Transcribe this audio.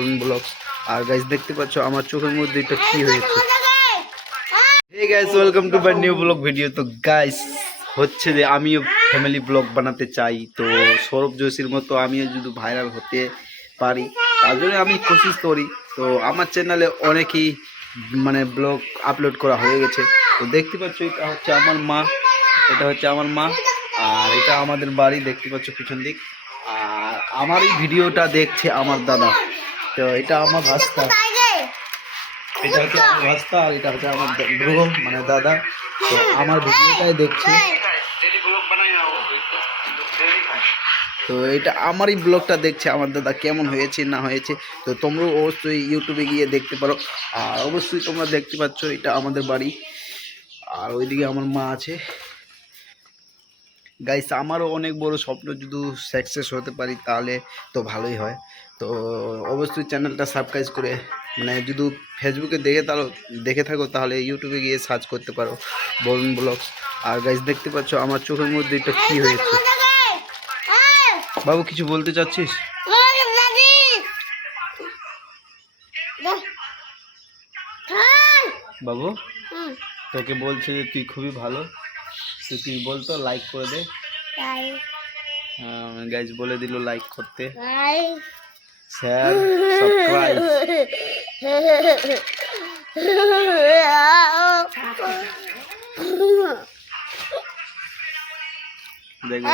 Varun blogs. আর guys দেখতে পাচ্ছ আমার চোখের মধ্যে এটা কি হয়েছে। Hey guys, welcome to my new blog video. তো গাইস হচ্ছে যে আমিও ফ্যামিলি ব্লগ বানাতে চাই, তো সৌরভ যোশীর মতো আমিও যদি ভাইরাল হতে পারি তার জন্য আমি কোশিশ করি। তো আমার চ্যানেলে অনেকই মানে ব্লগ আপলোড করা হয়ে গেছে। তো দেখতে পাচ্ছ এটা হচ্ছে আমার মা, এটা হচ্ছে আমার মা, আর এটা আমাদের বাড়ি দেখতে পাচ্ছ পিছন দিক। আর আমার এই ভিডিওটা দেখছে আমার দাদা, তো এটা আমার ভাস্তা, এটা হচ্ছে আমার ভাস্তা, আর এটা হচ্ছে আমার ব্রো মানে দাদা। তো আমার ভিডিওটাই দেখছে, তো এটা আমারই ব্লগটা দেখছে আমার দাদা, কেমন হয়েছে না হয়েছে। তো তোমরাও অবশ্যই ইউটিউবে গিয়ে দেখতে পারো। আর অবশ্যই তোমরা দেখতে পাচ্ছ এটা আমাদের বাড়ি, আর ওইদিকে আমার মা আছে। গাইস আমারও অনেক বড় স্বপ্ন, যদি সাকসেস হতে পারি তাহলে তো ভালোই হয়। তো অবশ্যই চ্যানেলটা সাবস্ক্রাইব করে, মানে যদি ফেসবুকে দেখে থাকো তাহলে ইউটিউবে গিয়ে সার্চ করতে পারো বরুণ ব্লগস। আর গাইস দেখতে পাচ্ছ আমার চোখের মধ্যে এটা কি হয়েছে। বাবু কিছু বলতে চাচ্ছিস? বাবু তোকে বলছে যে তুই খুবই ভালো, তো তুই বলতো লাইক করে দে। গাইজ বলে দিল লাইক করতে, শেয়ার, সাবস্ক্রাইব। দেখো